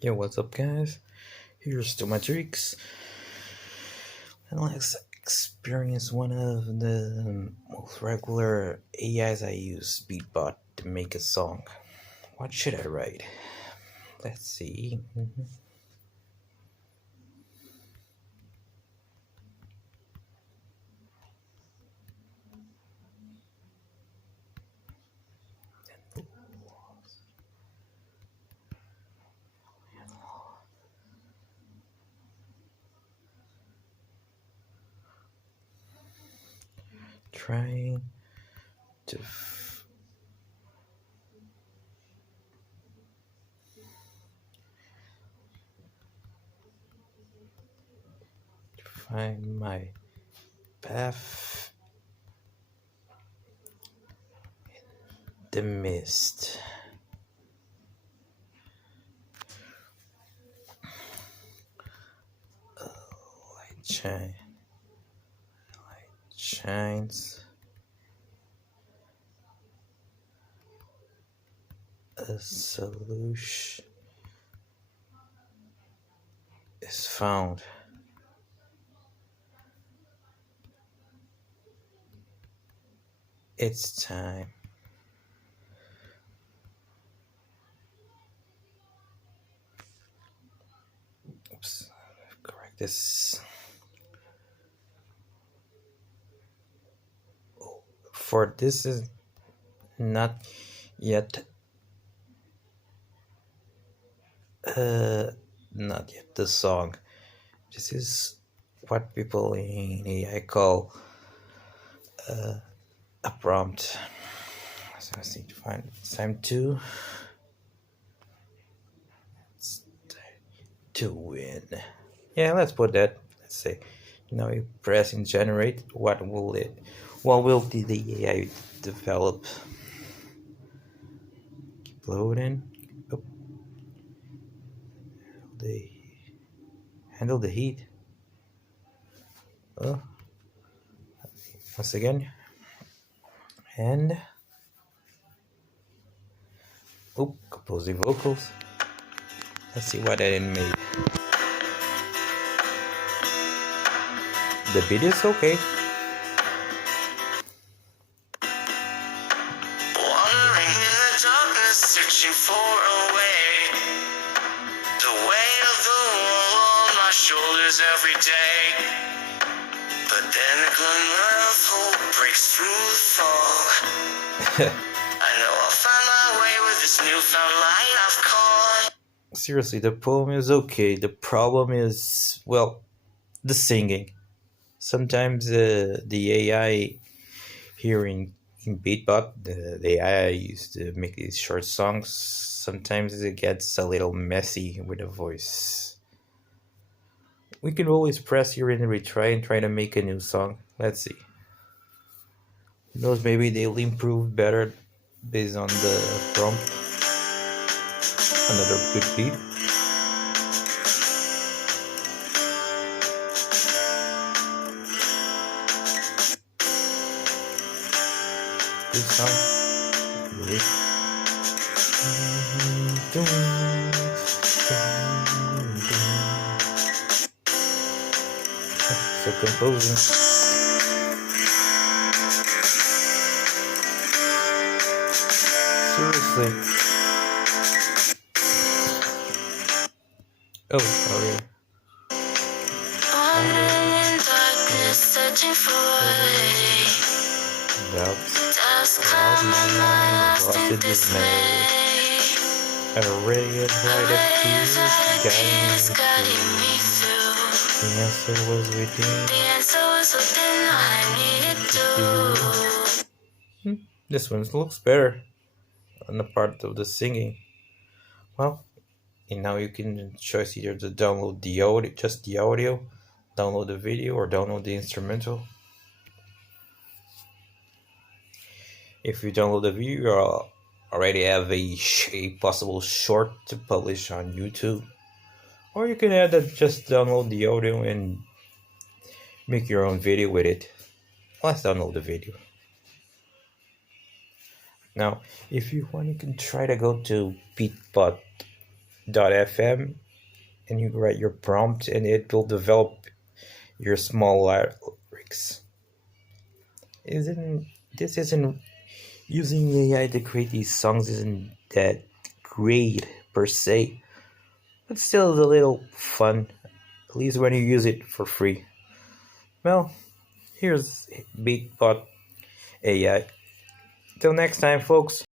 Yo, what's up, guys? Here's to my tricks. And let's experience one of the most regular AIs I use, beatbot, to make a song. What should I write? Let's see. Trying to find my path in the mist. Light shines. A solution is found. It's time. Oops, correct this. For this is not yet the song. This is what people in AI call a prompt. So I need to find time to win. Yeah, let's put that. Let's say now you press and generate. What will the AI develop? Keep loading. Oh. Handle the heat. Oh. Once again. And composing vocals. Let's see what I made. The beat is okay. Wandering in the darkness, searching for a way. The weight of the world on my shoulders every day. But then a glimmer of hope breaks through the fog. I know I'll find my way with this newfound light I've caught. Seriously, the poem is okay. The problem is, well, the singing. Sometimes the AI here in beatbot, the AI used to make these short songs. Sometimes it gets a little messy with the voice. We can always press here and retry and try to make a new song. Let's see. Who knows, maybe they'll improve better based on the prompt. Another good beat. Good song. Really. So composing. Seriously. Oh, sorry. Wandering in darkness, searching for a way. Doubts cloud my mind, lost in dismay. A ray of light appears, guiding me through. The answer was within. The answer was within, I needed to. This one looks better on the part of the singing. Well, and now you can choose either to download the audio, just the audio, download the video, or download the instrumental. If you download the video, you already have a possible short to publish on YouTube. Or you can just download the audio and make your own video with it. Let's download the video. Now, if you want, you can try to go to beatbot beatbot.fm and you write your prompt and it will develop your small lyrics. Isn't this isn't using AI to create these songs isn't that great per se, but still it's a little fun, at least when you use it for free. Well, here's Beatbot AI. Till next time, folks.